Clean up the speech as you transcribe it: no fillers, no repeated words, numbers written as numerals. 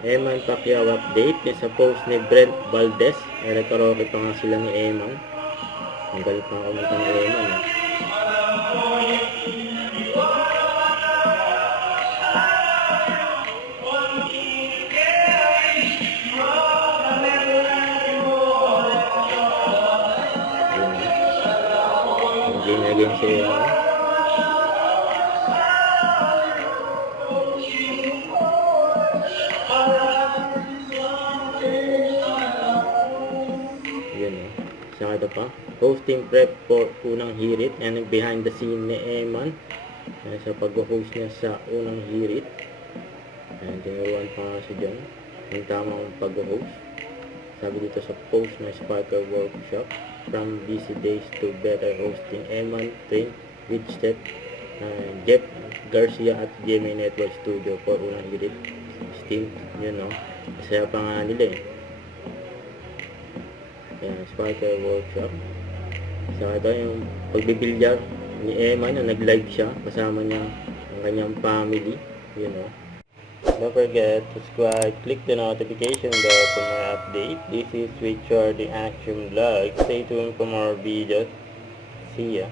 Eman Pacquiao update sa post ni Brent Valdez. Karaoke pa nga sila ni Eman. Ang galit pa kumanta ni Eman. Hindi naging siya. Saka ito pa, hosting prep for unang hirit. Yan ang behind the scene ni Eman sa pag-host niya sa unang hirit. Ayan, tinuruan pa nga siya dyan yung tamang pag-host. Sabi dito sa post na Sparker Workshop, from busy days to better hosting. Eman trained with Steph, Jeff Garcia at GMA Network Studio for unang hirit. Steam, yun no, masaya pa nga nila eh. Ayan, Sparker Workshop. Saka ito yung pagbibilyar ni Eman na nag-live siya kasama niya ang kanyang family, you know. Don't forget to subscribe, click the notification bell for more update. This is Richard the Action Vlog. Stay tuned for more videos. See ya.